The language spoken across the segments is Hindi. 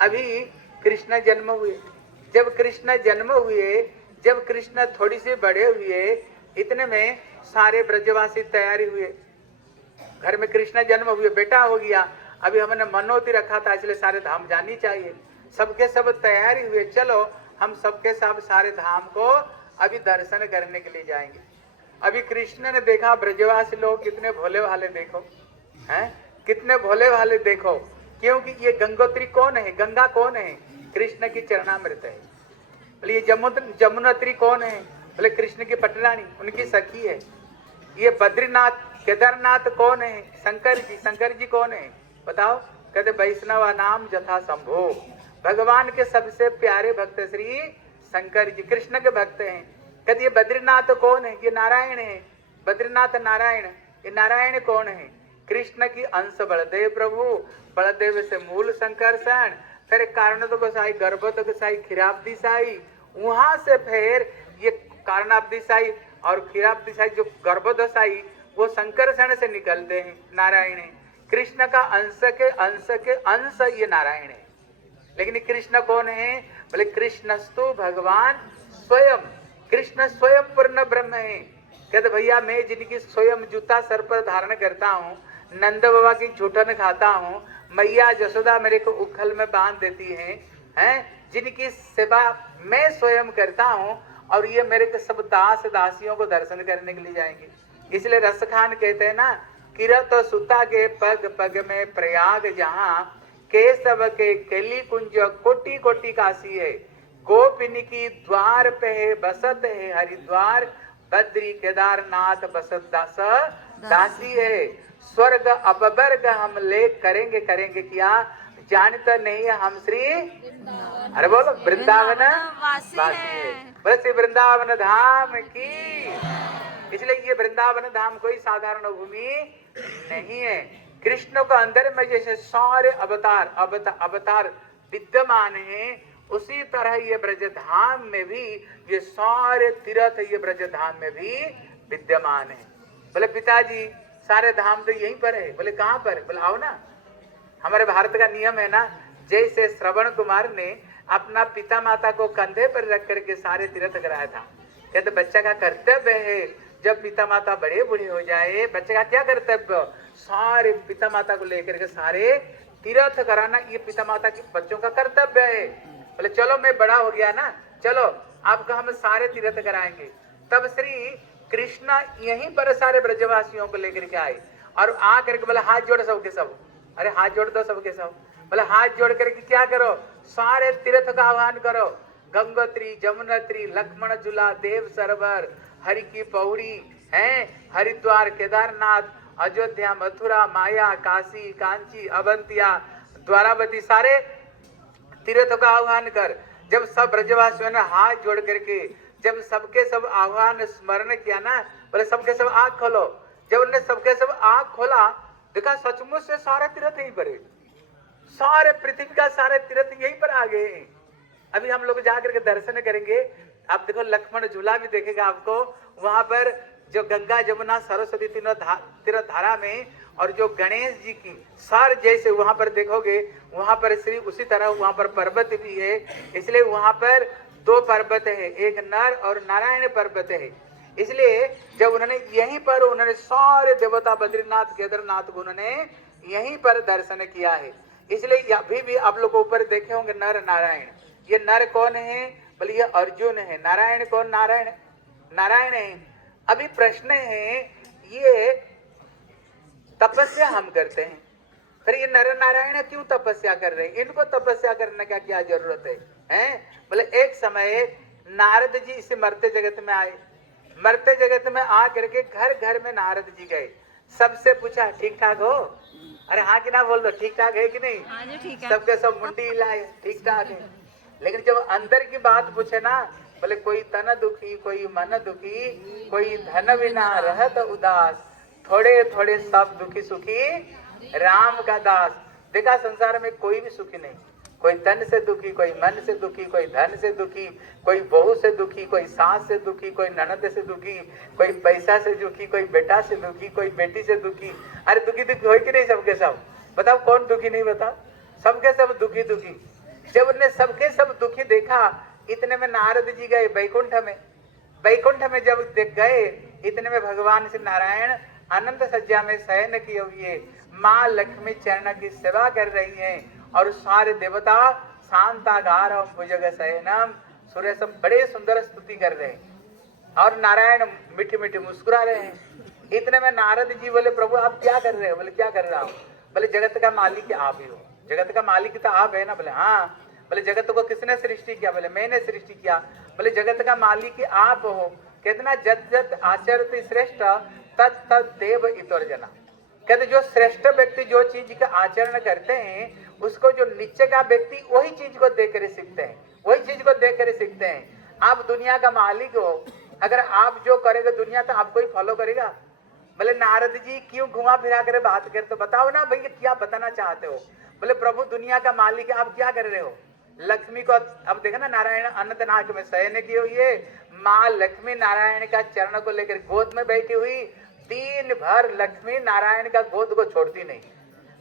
अभी कृष्ण जन्म हुए, जब कृष्ण जन्म हुए, जब कृष्ण थोड़ी सी बड़े हुए, इतने में सारे ब्रजवासी तैयारी हुए। घर में कृष्ण जन्म हुए, बेटा हो गया। अभी हमने मनोती रखा था, इसलिए सारे धाम जानी चाहिए। सबके सब तैयारी हुए, चलो हम सबके सब सारे धाम को अभी दर्शन करने के लिए जाएंगे। अभी कृष्ण ने देखा ब्रजवासी लोग कितने भोले भाले, देखो हैं, कितने भोले भाले देखो। क्योंकि ये गंगोत्री कौन है, गंगा कौन है, कृष्ण की चरणामृत है। बोले ये जमुनोत्री कौन है, बोले कृष्ण की पटरानी, उनकी सखी है। ये बद्रीनाथ केदारनाथ कौन है, शंकर जी। शंकर जी कौन है बताओ, कहते वैष्णव नाम जथा शंभो, भगवान के सबसे प्यारे भक्त श्री शंकर जी कृष्ण के भक्त हैं। कहते ये बद्रीनाथ कौन है, ये नारायण है। बद्रीनाथ नारायण, ये नारायण कौन है, कृष्ण की अंश बलदेव प्रभु, बलदेव से मूल संकर्षण, फिर कारण तो गोसाई, गर्भोत गोसाई, खिराब्दी साई, वहां से फिर ये कारणाब्दी साई और खिराब्दी साई जो गर्भोदशाई, वो संकर्षण से निकलते हैं, नारायण है। कृष्ण का अंश के अंश के अंश ये नारायण है। लेकिन कृष्ण कौन है, बोले कृष्णस्तु भगवान स्वयं, कृष्ण स्वयं पूर्ण ब्रह्म है। कहते भैया मैं जिनकी स्वयं जूता सर पर धारण करता हूँ, नंद बाबा की झूठन खाता हूँ, मैया जसोदा मेरे को उखल में बांध देती हैं, जिनकी सेवा मैं स्वयं करता हूँ, और ये मेरे के सब दास दासियों को दर्शन करने के लिए जाएंगे। इसलिए रसखान कहते हैं ना, किरत सुता के पग पग में प्रयाग जहाँ, केशव के केली कुंज कोटि कोटि काशी है, गोपिनी की द्वार पे है बसत है हरिद्वार, बद्री केदारनाथ बसत दास दासी है। स्वर्ग अपवर्ग हम ले करेंगे करेंगे क्या, जानता नहीं है हम श्री, अरे बोलो वृंदावन वासी है, बस वृंदावन धाम की। इसलिए ये वृंदावन धाम कोई साधारण भूमि नहीं है। कृष्ण को अंदर में जैसे सारे अवतार विद्यमान है, उसी तरह ये ब्रजधाम में भी ये सारे तीर्थ ये ब्रजधाम में भी विद्यमान है। बोले पिताजी सारे धाम तो यहीं पर है, बोले कहाँ पर, बोले आओ ना। हमारे भारत का नियम है ना, जैसे श्रवण कुमार ने अपना पिता माता को कंधे पर रख करके सारे तीर्थ कराया था। कहते बच्चा का कर्तव्य है, जब पिता माता बड़े बूढ़े हो जाए, बच्चे का क्या कर्तव्य, सारे पिता माता को लेकर के सारे तीर्थ कराना, ये पिता माता के बच्चों का कर्तव्य है। बोले चलो मैं बड़ा हो गया ना, चलो आपका हम सारे तीर्थ कराएंगे। तब श्री कृष्ण यहीं पर सारे ब्रजवासियों को लेकर के आए और आ करके बोले हाथ जोड़ सबके सब, अरे हाथ जोड़ दो सबके सब। बोले हाथ जोड़ करके क्या करो, सारे तीर्थ का आह्वान करो, गंगोत्री, जमुनोत्री, लक्ष्मण झूला, देव सरोवर, हरि की पौड़ी हैं, हरिद्वार, केदारनाथ, अयोध्या, मथुरा, माया, काशी, कांची, अवंतिया, द्वारावती, सारे तीर्थों का आह्वान कर। जब सब ब्रजवासियों ने हाथ जोड़ करके जब सबके सब आह्वान स्मरण किया ना, बोले सबके सब आंख खोलो। जब उन्होंने सबके सब आंख खोला, देखा सचमुच से सारे तीर्थ यहीं पर है, सारे पृथ्वी का सारे तीर्थ यहीं पर आ गए हैं। अभी हम लोग जाकर के दर्शन करेंगे। आप देखो लक्ष्मण झूला भी देखेगा आपको, वहां पर जो गंगा जमुना सरस्वती तीनों तीर्थ धारा में, और जो गणेश जी की सर जैसे वहां पर देखोगे, वहां पर श्री उसी तरह वहां पर पर्वत भी है। इसलिए वहां पर दो पर्वत है, एक नर और नारायण पर्वत है। इसलिए जब उन्होंने यहीं पर उन्होंने सारे देवता बद्रीनाथ केदारनाथ को उन्होंने यहीं पर दर्शन किया है। इसलिए अभी भी आप लोग ऊपर देखे होंगे नर नारायण। ये नर कौन है, बोले ये अर्जुन है। नारायण कौन, नारायण नारायण है। अभी प्रश्न है, ये तपस्या हम करते हैं, फिर ये नर नारायण क्यों तपस्या कर रहे हैं, इनको तपस्या करने का क्या जरूरत है, हैं? बोले एक समय नारद जी इसे मरते जगत में आए, मरते जगत में आ करके घर घर में नारद जी गए, सबसे पूछा ठीक ठाक हो, अरे हाँ कि ना बोल दो, ठीक ठाक है कि नहीं, हाँ ठीक है। सबके सब मुंडी हिलाए ठीक ठाक है। लेकिन जब अंदर की बात पूछे ना, बोले कोई तन दुखी, कोई मन दुखी, कोई धन बिना रहत उदास, थोड़े थोड़े सब दुखी सुखी राम का दास। देखा संसार में कोई भी सुखी नहीं, कोई तन से दुखी, कोई मन से दुखी, कोई धन से दुखी, कोई बहू से दुखी, कोई सास से दुखी, कोई ननद से दुखी, कोई पैसा से दुखी, कोई बेटा से दुखी, कोई बेटी से दुखी। अरे दुखी दुखी हो कि नहीं सबके सब, बताओ कौन दुखी नहीं, बताओ सबके सब दुखी दुखी। जब उन्हें सबके सब दुखी देखा, इतने में नारद जी गए बैकुंठ में। बैकुंठ में जब देख गए, इतने में भगवान श्री नारायण अनंत सज्जा में शयन किए हुए माँ लक्ष्मी चरण की सेवा कर रही हैं, और सारे देवता शांतागार भुजग शयनम सूर्य सब बड़े सुंदर स्तुति कर रहे हैं, और नारायण मीठी मीठी मुस्कुरा रहे हैं। इतने में नारद जी बोले, प्रभु आप क्या कर रहे हो? बोले क्या कर रहा हूँ? बोले जगत का मालिक आप ही हो। जगत का मालिक तो आप है ना? बोले हाँ। बोले जगत को किसने सृष्टि किया? बोले मैंने सृष्टि किया। बोले जगत का मालिक आप हो। कितना जत जत आचरति श्रेष्ठ तत् तत् देव इतर जना। कहते जो श्रेष्ठ व्यक्ति जो चीज का आचरण करते हैं, उसको जो नीचे का व्यक्ति वही चीज को देख कर सीखते हैं, वही चीज को देख कर सीखते हैं। आप दुनिया का मालिक हो, अगर आप जो करेगा दुनिया तो आपको ही फॉलो करेगा। बोले नारद जी क्यों घुमा फिरा कर बात कर, तो बताओ ना भैया क्या बताना चाहते हो? बोले प्रभु दुनिया का मालिक है, आप क्या कर रहे हो? लक्ष्मी को अब देखा ना, नारायण अनंतनाग में शयन की हुई है, माँ लक्ष्मी नारायण का चरण को लेकर गोद में बैठी हुई, दिन भर लक्ष्मी नारायण का गोद को छोड़ती नहीं।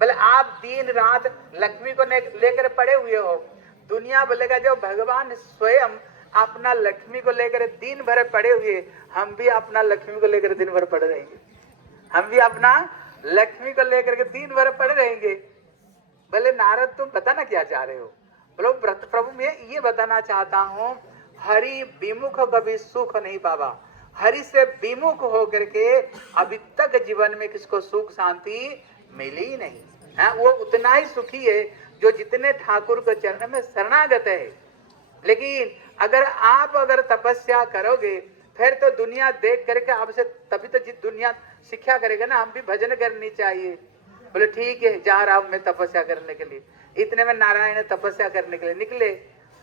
बोले आप दिन रात लक्ष्मी को लेकर पड़े हुए हो। दुनिया बोलेगा जो भगवान स्वयं अपना लक्ष्मी को लेकर दिन भर पड़े हुए, हम भी अपना लक्ष्मी को लेकर दिन भर पड़े रहेंगे, हम भी अपना लक्ष्मी को लेकर के दिन भर पड़े रहेंगे। बोले नारद तुम बता ना क्या चाह रहे हो? बोलो प्रभु मैं ये बताना चाहता हूँ, हरि विमुख कभी सुख नहीं पावा। हरि से विमुख होकर के अभी तक जीवन में किसको सुख शांति मिली ही नहीं है। वो उतना ही सुखी है जो जितने ठाकुर के चरण में शरणागत है। लेकिन अगर तपस्या करोगे, फिर तो दुनिया देख करके आपसे तभी तो दुनिया शिक्षा करेगा ना, हम भी भजन करनी चाहिए। बोले ठीक है जा रहा हूं मैं तपस्या करने के लिए। इतने में नारायण तपस्या करने के लिए निकले।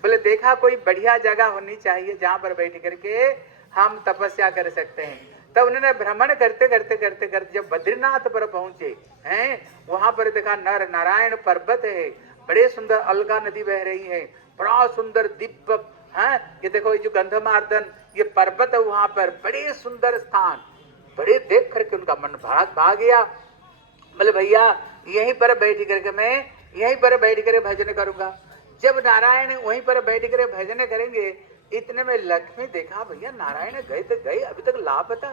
बोले देखा कोई बढ़िया जगह होनी चाहिए जहां पर बैठ करके हम तपस्या कर सकते हैं। तब उन्होंने भ्रमण करते करते करते करते जब बद्रीनाथ पर पहुंचे हैं, वहां पर देखा नर नारायण पर्वत है, बड़े सुंदर अलगा नदी बह रही है, बड़ा सुंदर दिव्य है। ये देखो ये जो गंधमार्दन ये पर्वत है, वहां पर बड़े सुंदर स्थान, बड़े देख करके उनका मन भाग गया। बोले भैया यहीं पर बैठ करके मैं यहीं पर बैठ कर भजन करूंगा। जब नारायण वहीं पर बैठ कर भजन करेंगे, इतने में लक्ष्मी देखा भैया नारायण गए तो गए, अभी तक लापता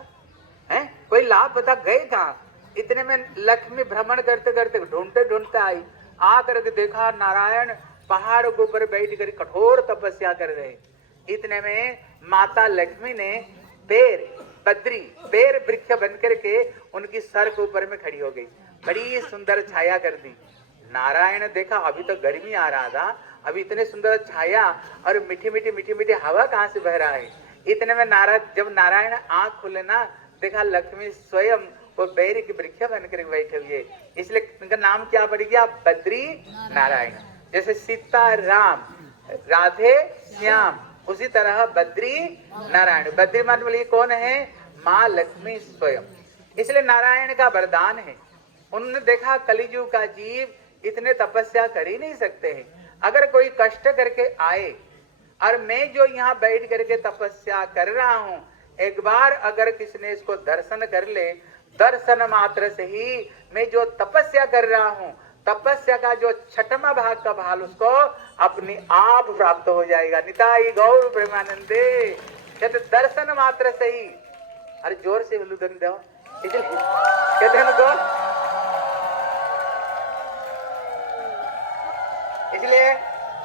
है, कोई लापता गए कहाँ? इतने में लक्ष्मी भ्रमण करते करते ढूंढते ढूंढते आई, आ करके देखा नारायण पहाड़ के ऊपर बैठ कर कठोर तपस्या कर रहे। इतने में माता लक्ष्मी ने पेड़ वृक्ष बन करके उनकी सर के ऊपर में खड़ी हो गई, बड़ी सुंदर छाया कर दी। नारायण देखा अभी तो गर्मी आ रहा था, अभी इतने सुंदर छाया और मीठी मीठी हवा कहाँ से बह रहा है। इतने में जब नारायण आंख खोले ना, देखा लक्ष्मी स्वयं वो बैर की वृक्ष बनकर बैठे हुए, इसलिए उनका नाम क्या पड़ गया? बद्री नारायण। जैसे सीता राम राधे श्याम, उसी तरह बद्री नारायण। बद्री मान बोलिए कौन है? माँ लक्ष्मी स्वयं। इसलिए नारायण का वरदान है। उन्होंने देखा कलिजुग का जीव इतने तपस्या कर ही नहीं सकते हैं। अगर कोई कष्ट करके आए और मैं जो यहाँ बैठ करके तपस्या कर रहा हूँ, एक बार अगर किसने इसको दर्शन कर ले, दर्शन मात्र से ही मैं जो तपस्या कर रहा हूँ, तपस्या का जो छठवां भाग का भाल उसको अपने आप प्राप्त हो जाएगा। निताई गौर प्रेमानंदे। कहते दर्शन मात्र से ही, अरे जोर से हुलूदन दो, कहते हैं इसलिए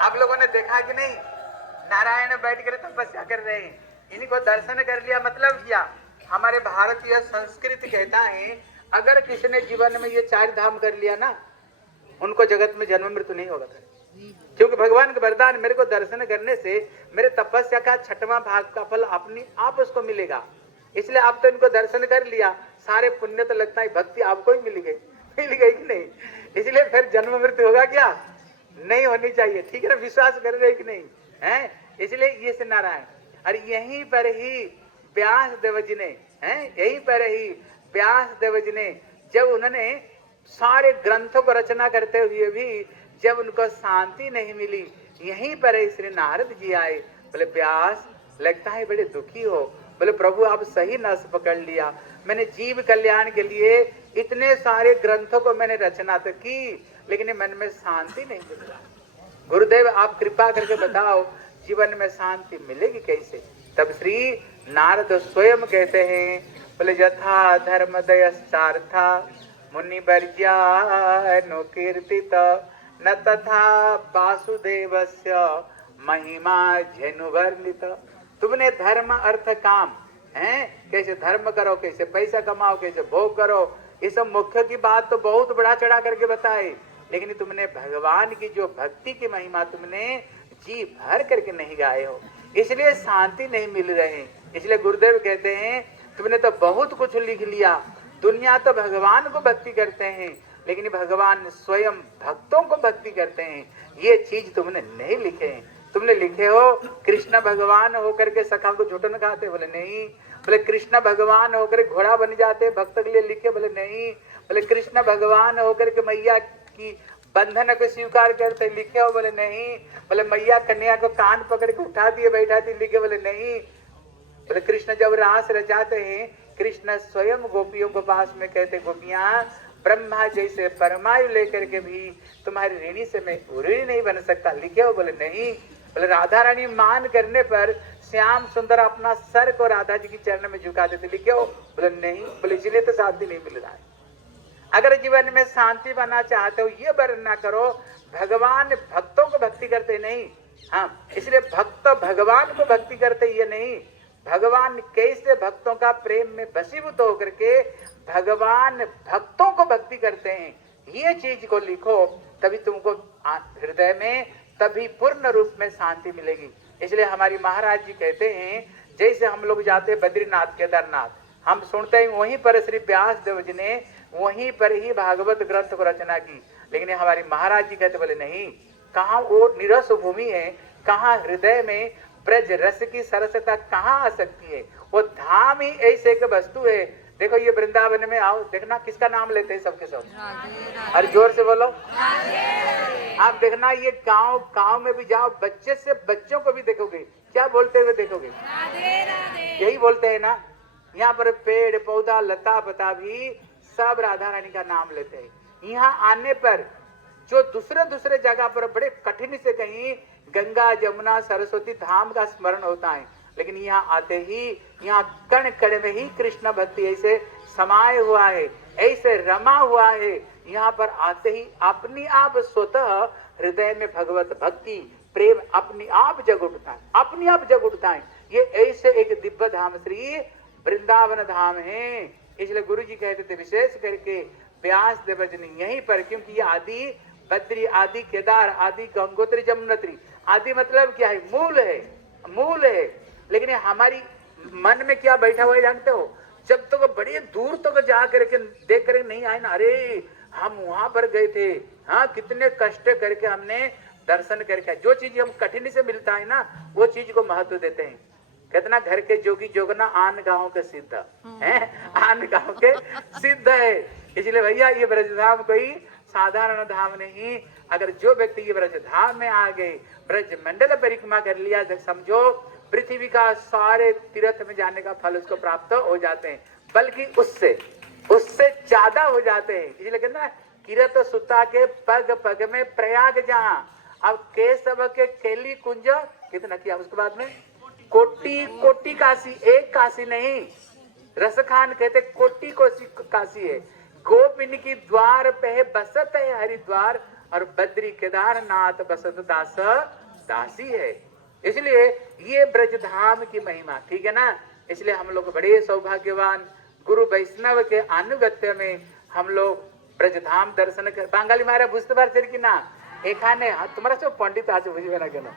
आप लोगों ने देखा कि नहीं, नारायण बैठ कर तपस्या कर रहे हैं, इनको दर्शन कर लिया मतलब क्या? हमारे भारतीय संस्कृति कहता है अगर किसी ने जीवन में ये 4 धाम कर लिया ना, उनको जगत में जन्म मृत्यु नहीं होगा। क्योंकि भगवान का वरदान, मेरे को दर्शन करने से मेरे तपस्या का छठवां भाग का फल अपनी आप उसको मिलेगा। इसलिए आप तो इनको दर्शन कर लिया, सारे पुण्य तो लगता है भक्ति आपको ही मिल गई कि नहीं? इसलिए फिर जन्म मृत्यु होगा क्या? नहीं होनी चाहिए। ठीक है ना? विश्वास कर रहे कि नहीं है? इसलिए ये से नारायण, और यहीं पर ही व्यास देव जी ने यहीं पर ही व्यास देव जी ने जब उन्होंने सारे ग्रंथों को रचना करते हुए भी जब उनको शांति नहीं मिली, यहीं पर ही श्री नारद जी आए। बोले व्यास लगता है बड़े दुखी हो। बोले प्रभु आप सही नस पकड़ लिया, मैंने जीव कल्याण के लिए इतने सारे ग्रंथों को मैंने रचना तो की, लेकिन मन में शांति नहीं मिल रहा। गुरुदेव आप कृपा करके बताओ जीवन में शांति मिलेगी कैसे? तब श्री नारद स्वयं कहते हैं, बोले यथा धर्म दयश्चार्था मुनि वर्ज्यानो कीर्तित न तथा वासुदेवस्य महिमा झनुवर्णित। तुमने धर्म अर्थ काम है, कैसे धर्म करो, कैसे पैसा कमाओ, कैसे भोग करो, ये सब मुख्य की बात तो बहुत बड़ा चढ़ा करके बताए, लेकिन तुमने भगवान की जो भक्ति की महिमा तुमने जी भर करके नहीं गाए हो, इसलिए शांति नहीं मिल रही। इसलिए गुरुदेव कहते हैं तुमने तो बहुत कुछ लिख लिया, दुनिया तो भगवान को भक्ति करते हैं लेकिन भगवान स्वयं भक्तों को भक्ति करते हैं, ये चीज तुमने नहीं लिखे हैं। तुमने लिखे हो कृष्ण भगवान होकर के सखा को झूठन खाते, बोले नहीं। बोले कृष्ण भगवान होकर घोड़ा बन जाते भक्त के लिए, लिखे, बोले नहीं। बोले कृष्ण भगवान होकर के मैया की बंधन को स्वीकार करते, लिखे हो, बोले नहीं। बोले मैया कन्या को कान पकड़ के उठा दिए बैठा दी, लिखे, बोले नहीं। बोले कृष्ण जब रास रचाते हैं, कृष्ण स्वयं गोपियों को पास में कहते, गोपियां ब्रह्मा जैसे परमायु लेकर के भी तुम्हारी ऋणी से मैं ऋणी नहीं बन सकता, लिखे हो, बोले नहीं। बोले राधा रानी मान करने पर श्याम सुंदर अपना सर को राधा जी की चरण में झुका देते, लिखे हो, बोले नहीं। बोले इसलिए तो शांति नहीं मिल रहा है। अगर जीवन में शांति पाना चाहते हो ये वर्ण ना करो, भगवान भक्तों को भक्ति करते नहीं, हाँ, इसलिए भक्त भगवान को भक्ति करते ये नहीं, भगवान कैसे भक्तों का प्रेम में वशीभूत होकर के भगवान भक्तों को भक्ति करते हैं, ये चीज को लिखो, तभी तुमको हृदय में तभी पूर्ण रूप में शांति मिलेगी। इसलिए हमारी महाराज जी कहते हैं, जैसे हम लोग जाते बद्रीनाथ केदारनाथ, हम सुनते हैं वहीं पर श्री व्यास देव जी ने वहीं पर ही भागवत ग्रंथ को रचना की, लेकिन हमारी महाराज जी कहते, बोले नहीं, कहाँ वो निरस भूमि है, कहाँ हृदय में ब्रज रस की सरसता कहाँ आ सकती है, वो धाम ही ऐसे एक वस्तु है। देखो ये वृंदावन में आओ, देखना किसका नाम लेते हैं सबके सब, अरे जोर से बोलो। आप देखना ये गांव में भी जाओ, बच्चे से बच्चों को भी देखोगे क्या बोलते हुए देखोगे, यही बोलते हैं ना। यहाँ पर पेड़ पौधा लता पता भी सब राधा रानी का नाम लेते हैं। यहाँ आने पर जो दूसरे जगह पर बड़े कठिन से कहीं गंगा जमुना सरस्वती धाम का स्मरण होता है, लेकिन यहाँ आते ही यहाँ कण कण में ही कृष्ण भक्ति ऐसे समाये हुआ है, ऐसे रमा हुआ है। यहाँ पर आते ही अपनी आप स्वतः हृदय में भगवत भक्ति प्रेम अपनी आप जग उठता है, अपनी आप जग उठता है। ये ऐसे एक दिव्य धाम श्री वृंदावन धाम है। इसलिए गुरु जी कहते थे विशेष करके व्यास देव जी ने यहीं पर, क्योंकि ये आदि बद्री आदि केदार आदि गंगोत्री जमुनोत्री आदि मतलब क्या है, मूल है, मूल है। लेकिन हमारी मन में क्या बैठा हुआ है जानते हो, जब तक तो बड़े दूर तक तो जा करके देख कर नहीं आए ना, अरे हम वहां पर गए थे, हाँ कितने कष्ट करके हमने दर्शन करके, जो चीज हम कठिन से मिलता है ना वो चीज को महत्व देते हैं। कितना घर के जोगी जोगना आन गांव के सिद्ध है, आन गांव के सिद्ध है। इसलिए भैया ये ब्रजधाम कोई साधारण धाम नहीं। अगर जो व्यक्ति ये ब्रजधाम में आ गए, ब्रज मंडल परिक्रमा कर लिया, समझो पृथ्वी का सारे तीर्थ में जाने का फल उसको प्राप्त हो जाते हैं, बल्कि उससे ज्यादा हो जाते हैं। इसलिए कहते ना, किरत सुता के पग पग में प्रयाग जहां, अब केशव के केली कुंज कितना किया, उसके बाद में कोटि कोटि काशी, एक काशी नहीं। रसखान कहते कोटि कोटि काशी है। गोपिन की द्वार पे बसत है हरिद्वार, और बद्री केदारनाथ बसत दास दासी है। इसलिए ये ब्रजधाम की महिमा, ठीक है ना। इसलिए हम लोग बड़े सौभाग्यवान, गुरु वैष्णव के अनुगत्य में हम लोग ब्रजधाम दर्शन कर। बांगाली मारा बुझते पार की ना, एखाने तुम्हारा सब पंडित आज बुझे ना केन।